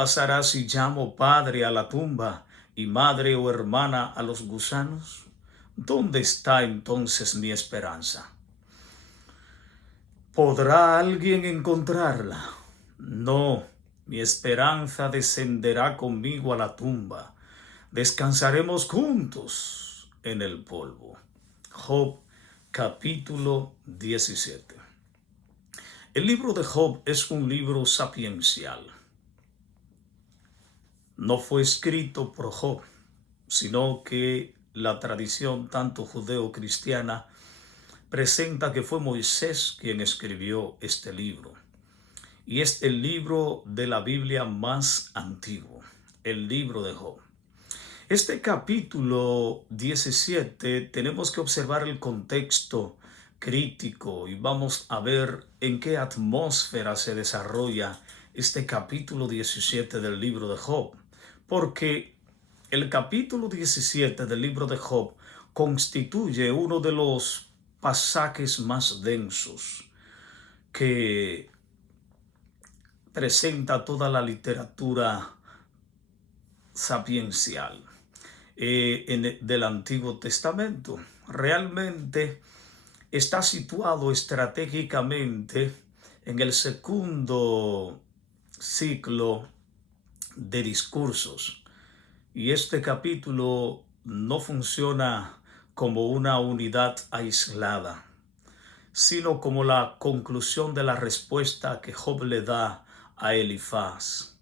¿Pasará si llamo padre a la tumba y madre o hermana a los gusanos? ¿Dónde está entonces mi esperanza? ¿Podrá alguien encontrarla? No, mi esperanza descenderá conmigo a la tumba. Descansaremos juntos en el polvo. Job, capítulo 17. El libro de Job es un libro sapiencial. No fue escrito por Job, sino que la tradición tanto judeo-cristiana presenta que fue Moisés quien escribió este libro. Y es el libro de la Biblia más antiguo, el libro de Job. Este capítulo 17 tenemos que observar el contexto crítico y vamos a ver en qué atmósfera se desarrolla este capítulo 17 del libro de Job. Porque el capítulo 17 del libro de Job constituye uno de los pasajes más densos que presenta toda la literatura sapiencial del Antiguo Testamento. Realmente está situado estratégicamente en el segundo ciclo de discursos. Y este capítulo no funciona como una unidad aislada, sino como la conclusión de la respuesta que Job le da a Elifaz,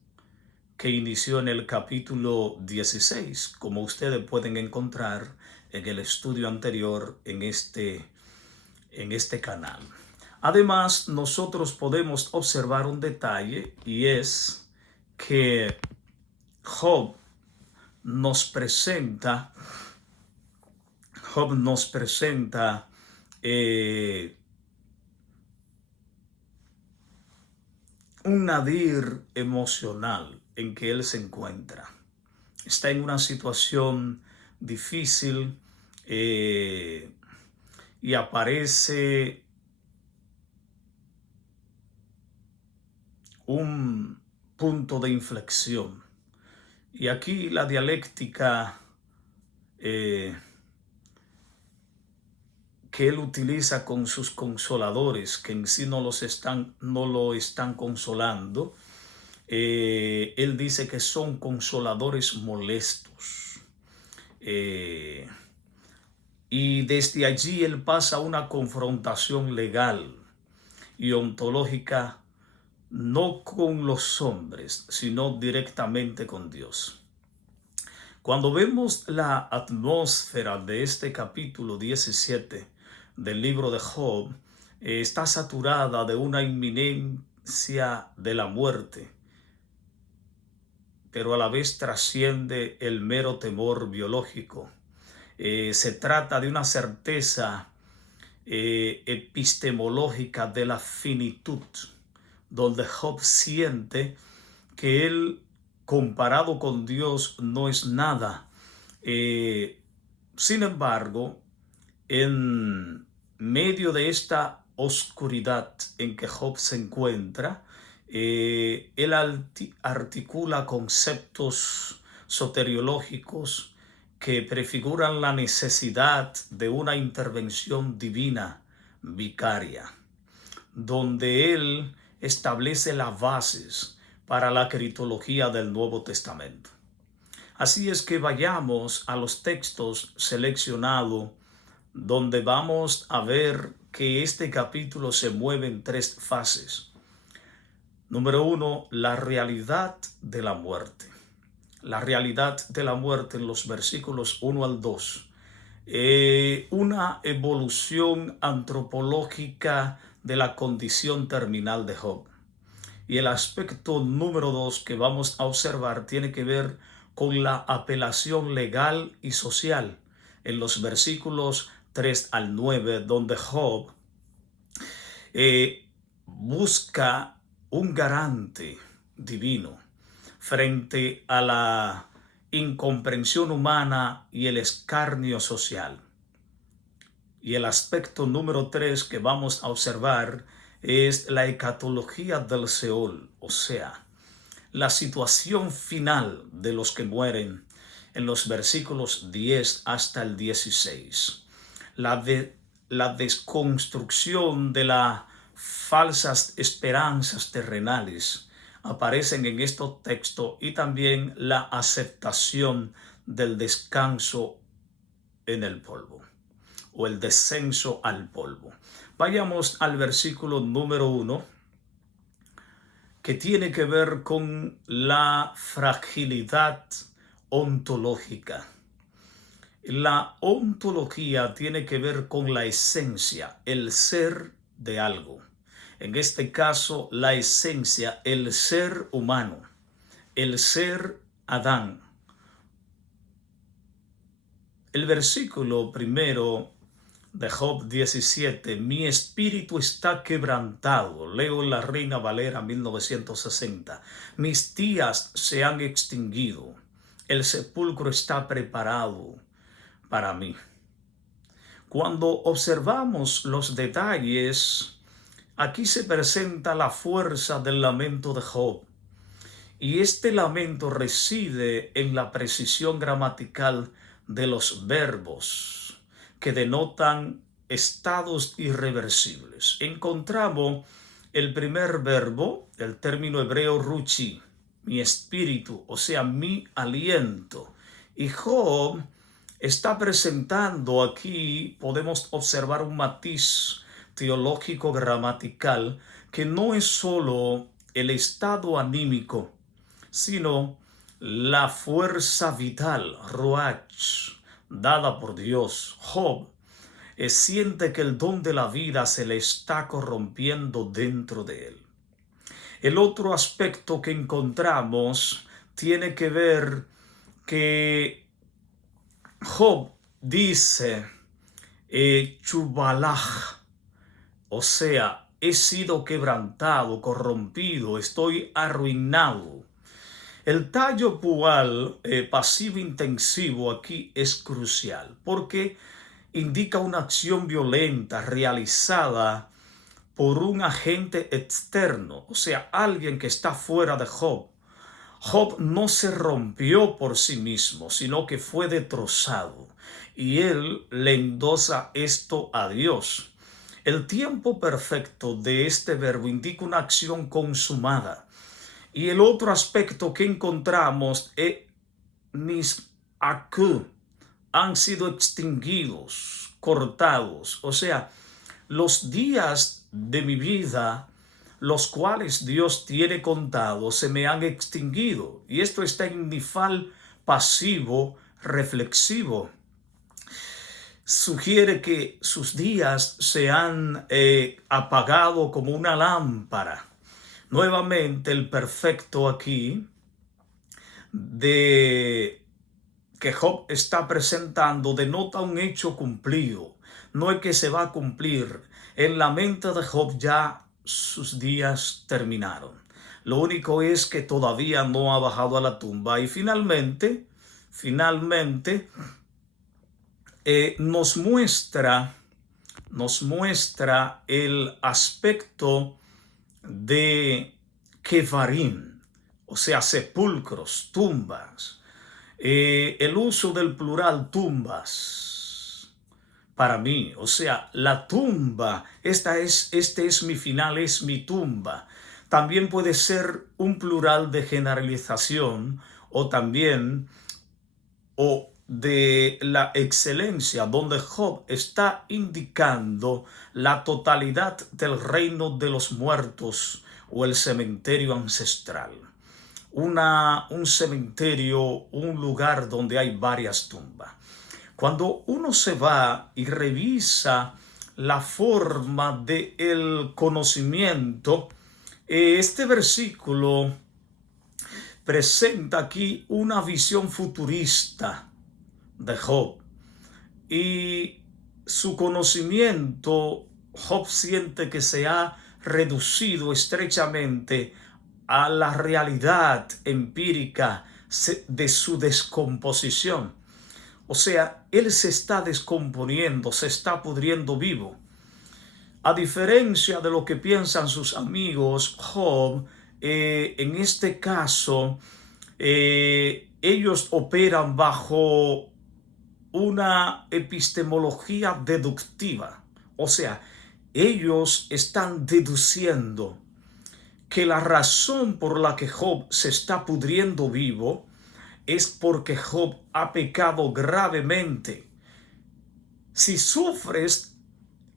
que inició en el capítulo 16, como ustedes pueden encontrar en el estudio anterior en este canal. Además, nosotros podemos observar un detalle, y es que Job nos presenta un nadir emocional en que él se encuentra. Está en una situación difícil y aparece un punto de inflexión. Y aquí la dialéctica que él utiliza con sus consoladores, que en sí no lo están consolando, él dice que son consoladores molestos. Y desde allí él pasa a una confrontación legal y ontológica, no con los hombres, sino directamente con Dios. Cuando vemos la atmósfera de este capítulo 17 del libro de Job, está saturada de una inminencia de la muerte, pero a la vez trasciende el mero temor biológico. Se trata de una certeza epistemológica de la finitud, donde Job siente que él, comparado con Dios, no es nada. Sin embargo, en medio de esta oscuridad en que Job se encuentra, él articula conceptos soteriológicos que prefiguran la necesidad de una intervención divina vicaria, donde él establece las bases para la critología del Nuevo Testamento. Así es que vayamos a los textos seleccionados, donde vamos a ver que este capítulo se mueve en tres fases. Número 1, la realidad de la muerte. La realidad de la muerte en los versículos 1 al 2. Una evolución antropológica de la condición terminal de Job. Y el aspecto número 2 que vamos a observar tiene que ver con la apelación legal y social en los versículos 3 al 9, donde Job busca un garante divino frente a la incomprensión humana y el escarnio social. Y el aspecto número 3 que vamos a observar es la escatología del Seol, o sea, la situación final de los que mueren en los versículos 10 hasta el 16. La desconstrucción de las falsas esperanzas terrenales aparecen en estos textos y también la aceptación del descanso en el polvo o el descenso al polvo. Vayamos al versículo número 1, que tiene que ver con la fragilidad ontológica. La ontología tiene que ver con la esencia, el ser de algo. En este caso, la esencia, el ser humano, el ser Adán. El versículo primero de Job 17, mi espíritu está quebrantado. Leo en la Reina Valera 1960. Mis días se han extinguido. El sepulcro está preparado para mí. Cuando observamos los detalles, aquí se presenta la fuerza del lamento de Job. Y este lamento reside en la precisión gramatical de los verbos que denotan estados irreversibles. Encontramos el primer verbo, el término hebreo ruchi, mi espíritu, o sea, mi aliento. Y Job está presentando aquí, podemos observar un matiz teológico gramatical que no es solo el estado anímico, sino la fuerza vital, ruach, dada por Dios. Job siente que el don de la vida se le está corrompiendo dentro de él. El otro aspecto que encontramos tiene que ver que Job dice, Chubalaj, o sea, he sido quebrantado, corrompido, estoy arruinado. El tallo pual pasivo-intensivo aquí es crucial porque indica una acción violenta realizada por un agente externo, o sea, alguien que está fuera de Job. Job no se rompió por sí mismo, sino que fue destrozado, y él le endosa esto a Dios. El tiempo perfecto de este verbo indica una acción consumada. Y el otro aspecto que encontramos es mis aku han sido extinguidos, cortados. O sea, los días de mi vida, los cuales Dios tiene contados, se me han extinguido. Y esto está en nifal pasivo reflexivo. Sugiere que sus días se han apagado como una lámpara. Nuevamente el perfecto aquí de que Job está presentando denota un hecho cumplido. No es que se va a cumplir. En la mente de Job ya sus días terminaron. Lo único es que todavía no ha bajado a la tumba. Y finalmente nos muestra el aspecto de Kevarim, o sea, sepulcros, tumbas. El uso del plural tumbas para mí, o sea, la tumba, este es mi final, es mi tumba. También puede ser un plural de generalización o también de la excelencia, donde Job está indicando la totalidad del reino de los muertos o el cementerio ancestral. Un cementerio, un lugar donde hay varias tumbas. Cuando uno se va y revisa la forma del conocimiento, este versículo presenta aquí una visión futurista de Job. Y su conocimiento, Job siente que se ha reducido estrechamente a la realidad empírica de su descomposición. O sea, él se está descomponiendo, se está pudriendo vivo. A diferencia de lo que piensan sus amigos, Job en este caso, ellos operan bajo una epistemología deductiva. O sea, ellos están deduciendo que la razón por la que Job se está pudriendo vivo es porque Job ha pecado gravemente. Si sufres,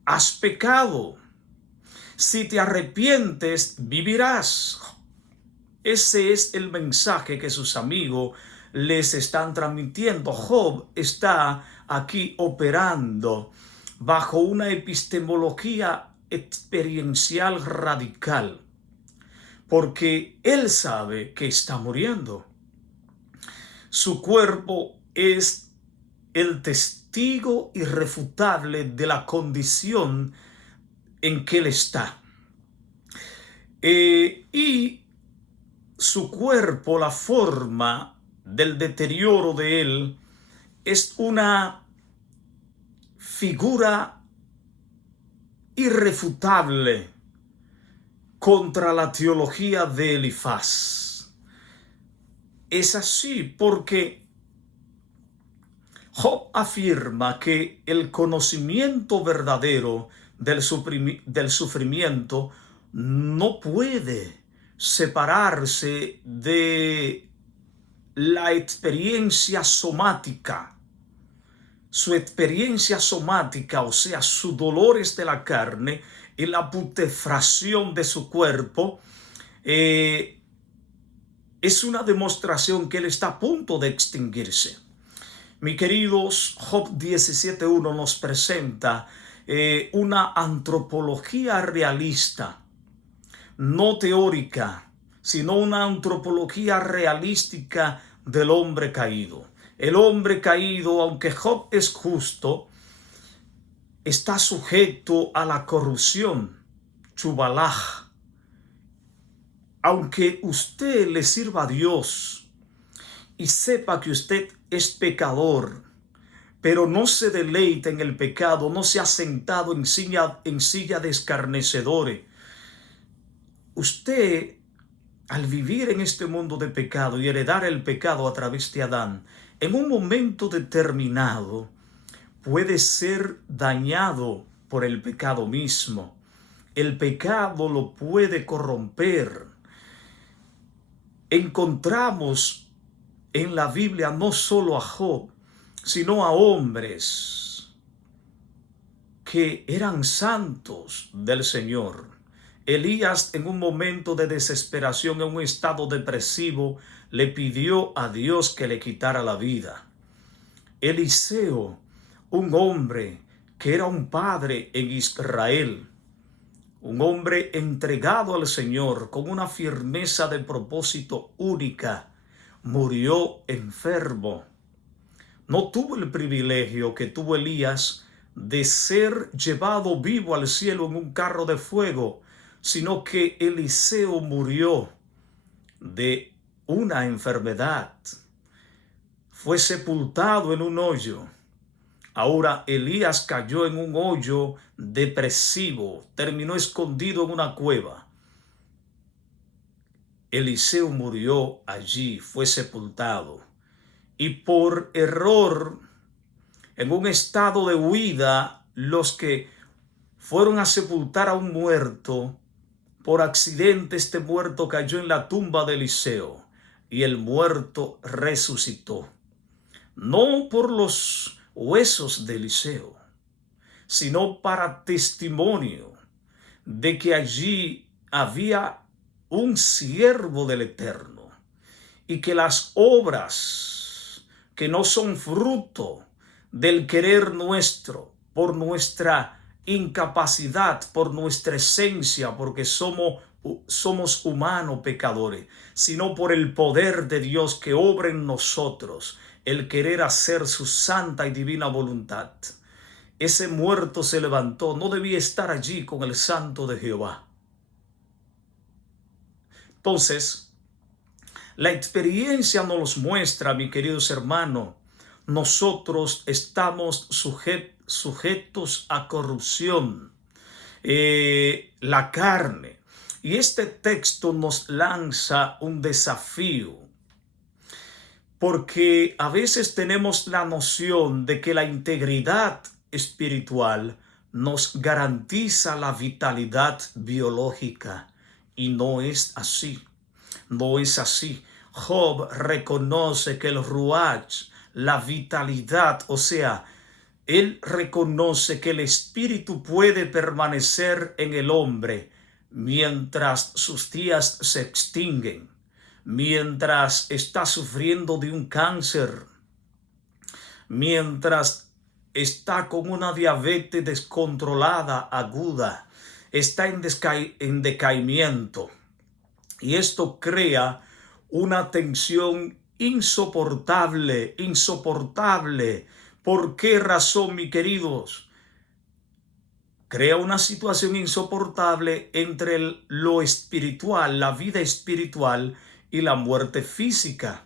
has pecado. Si te arrepientes, vivirás. Ese es el mensaje que sus amigos les están transmitiendo. Job está aquí operando bajo una epistemología experiencial radical, porque él sabe que está muriendo. Su cuerpo es el testigo irrefutable de la condición en que él está. Y su cuerpo, la forma del deterioro de él, es una figura irrefutable contra la teología de Elifaz. Es así porque Job afirma que el conocimiento verdadero del sufrimiento no puede separarse de la experiencia somática. Su experiencia somática, o sea, sus dolores de la carne y la putrefacción de su cuerpo, es una demostración que él está a punto de extinguirse. Mis queridos, Job 17.1 nos presenta una antropología realista, no teórica, sino una antropología realística del hombre caído. El hombre caído, aunque Job es justo, está sujeto a la corrupción, chubalaj. Aunque usted le sirva a Dios y sepa que usted es pecador, pero no se deleita en el pecado, no se ha sentado en silla de escarnecedores, usted, al vivir en este mundo de pecado y heredar el pecado a través de Adán, en un momento determinado puede ser dañado por el pecado mismo. El pecado lo puede corromper. Encontramos en la Biblia no solo a Job, sino a hombres que eran santos del Señor. Elías, en un momento de desesperación, en un estado depresivo, le pidió a Dios que le quitara la vida. Eliseo, un hombre que era un padre en Israel, un hombre entregado al Señor con una firmeza de propósito única, murió enfermo. No tuvo el privilegio que tuvo Elías de ser llevado vivo al cielo en un carro de fuego, sino que Eliseo murió de una enfermedad. Fue sepultado en un hoyo. Ahora Elías cayó en un hoyo depresivo, terminó escondido en una cueva. Eliseo murió allí, fue sepultado. Y por error, en un estado de huida, los que fueron a sepultar a un muerto, por accidente este muerto cayó en la tumba de Eliseo y el muerto resucitó. No por los huesos de Eliseo, sino para testimonio de que allí había un siervo del Eterno y que las obras que no son fruto del querer nuestro, por nuestra incapacidad, por nuestra esencia, porque somos humanos pecadores, sino por el poder de Dios que obra en nosotros, el querer hacer su santa y divina voluntad. Ese muerto se levantó, no debía estar allí con el santo de Jehová. Entonces, la experiencia nos muestra, mis queridos hermanos, nosotros estamos sujetos a corrupción. La carne, Y este texto nos lanza un desafío, porque a veces tenemos la noción de que la integridad espiritual nos garantiza la vitalidad biológica, y no es así. No es así. Job reconoce que el ruach, la vitalidad, o sea, él reconoce que el espíritu puede permanecer en el hombre mientras sus días se extinguen, mientras está sufriendo de un cáncer, mientras está con una diabetes descontrolada, aguda, está en decaimiento. Y esto crea una tensión insoportable. ¿Por qué razón, mis queridos? Crea una situación insoportable entre lo espiritual, la vida espiritual y la muerte física.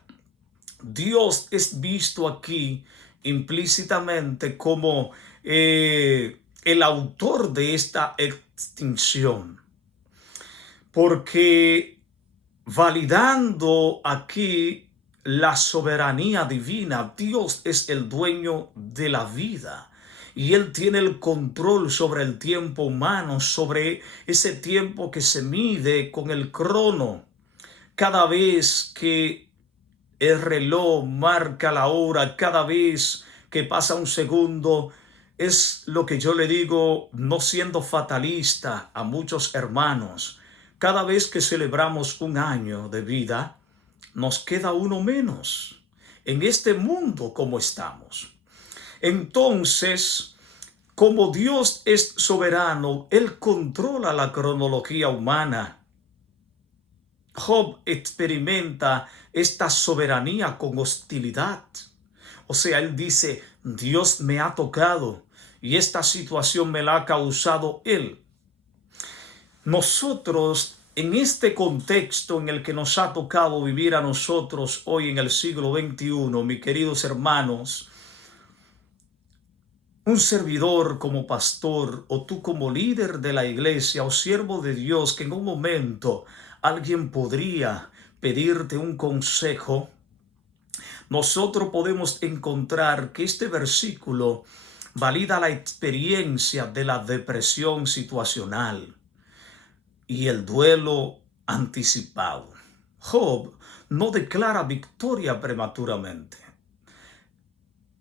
Dios es visto aquí implícitamente como el autor de esta extinción, porque validando aquí la soberanía divina, Dios es el dueño de la vida y Él tiene el control sobre el tiempo humano, sobre ese tiempo que se mide con el crono. Cada vez que el reloj marca la hora, cada vez que pasa un segundo, es lo que yo le digo, no siendo fatalista a muchos hermanos. Cada vez que celebramos un año de vida, nos queda uno menos en este mundo como estamos. Entonces, como Dios es soberano, Él controla la cronología humana. Job experimenta esta soberanía con hostilidad. O sea, él dice, Dios me ha tocado y esta situación me la ha causado Él. Nosotros, en este contexto en el que nos ha tocado vivir a nosotros hoy en el siglo XXI, mis queridos hermanos, un servidor como pastor o tú como líder de la iglesia o siervo de Dios, que en un momento alguien podría pedirte un consejo, nosotros podemos encontrar que este versículo valida la experiencia de la depresión situacional y el duelo anticipado. Job no declara victoria prematuramente.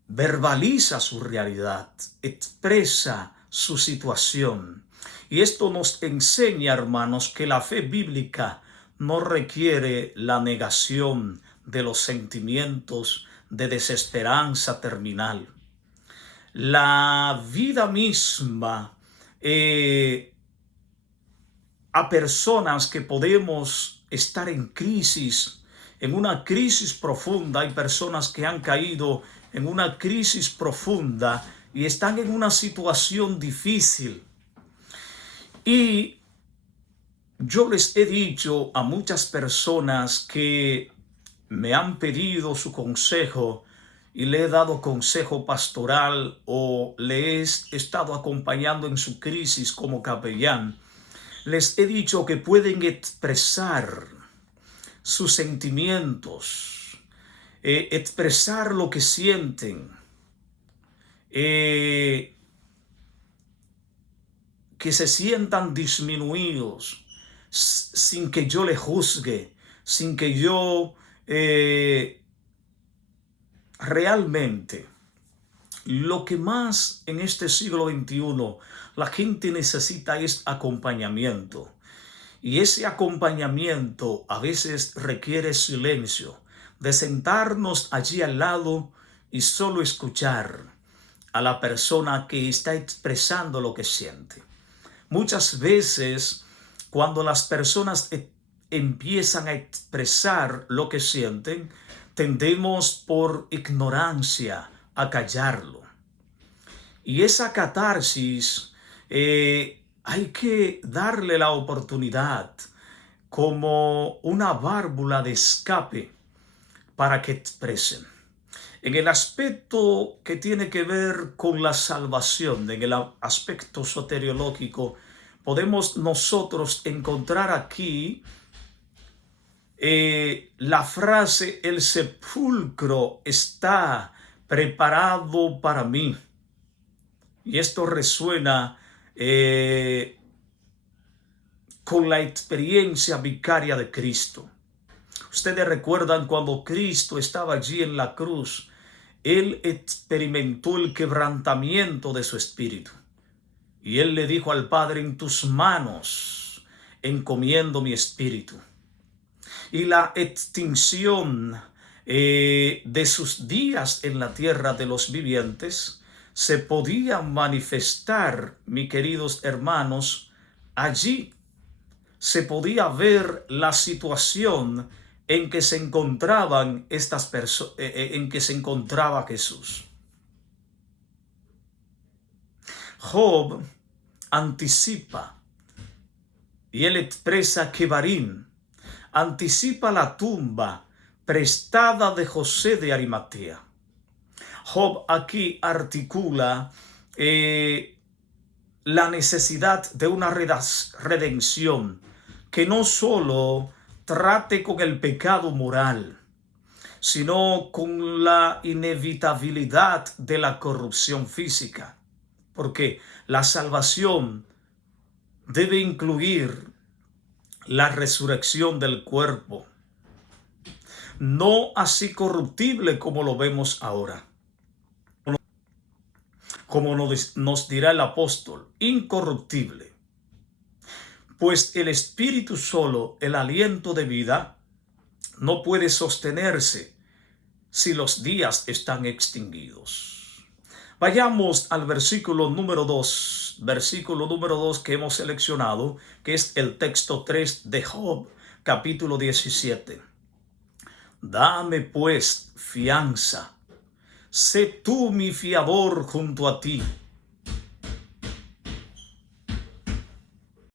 Verbaliza su realidad, expresa su situación. Y esto nos enseña, hermanos, que la fe bíblica no requiere la negación de los sentimientos de desesperanza terminal. La vida misma a personas que podemos estar en crisis, en una crisis profunda. Hay personas que han caído en una crisis profunda y están en una situación difícil. Y yo les he dicho a muchas personas que me han pedido su consejo y le he dado consejo pastoral o le he estado acompañando en su crisis como capellán. Les he dicho que pueden expresar sus sentimientos, expresar lo que sienten, que se sientan disminuidos sin que yo le juzgue, sin que yo realmente. Lo que más en este siglo XXI la gente necesita es acompañamiento. Y ese acompañamiento a veces requiere silencio, de sentarnos allí al lado y solo escuchar a la persona que está expresando lo que siente. Muchas veces, cuando las personas empiezan a expresar lo que sienten, tendemos por ignorancia a callarlo. Y esa catarsis hay que darle la oportunidad como una válvula de escape para que expresen. En el aspecto que tiene que ver con la salvación, en el aspecto soteriológico, podemos nosotros encontrar aquí la frase: el sepulcro está preparado para mí. Y esto resuena con la experiencia vicaria de Cristo. Ustedes recuerdan cuando Cristo estaba allí en la cruz, Él experimentó el quebrantamiento de su espíritu. Y Él le dijo al Padre: en tus manos encomiendo mi espíritu. Y la extinción de sus días en la tierra de los vivientes se podía manifestar, mis queridos hermanos, allí. Se podía ver la situación en que se encontraban estas personas, en que se encontraba Jesús. Job anticipa, y él expresa que Barín anticipa la tumba prestada de José de Arimatea. Job aquí articula la necesidad de una redención que no solo trate con el pecado moral, sino con la inevitabilidad de la corrupción física, porque la salvación debe incluir la resurrección del cuerpo, no así corruptible como lo vemos ahora. Como nos dirá el apóstol, incorruptible. Pues el espíritu solo, el aliento de vida, no puede sostenerse si los días están extinguidos. Vayamos al versículo número 2, que hemos seleccionado, que es el texto 3 de Job, capítulo 17. Dame pues fianza, sé tú mi fiador junto a ti,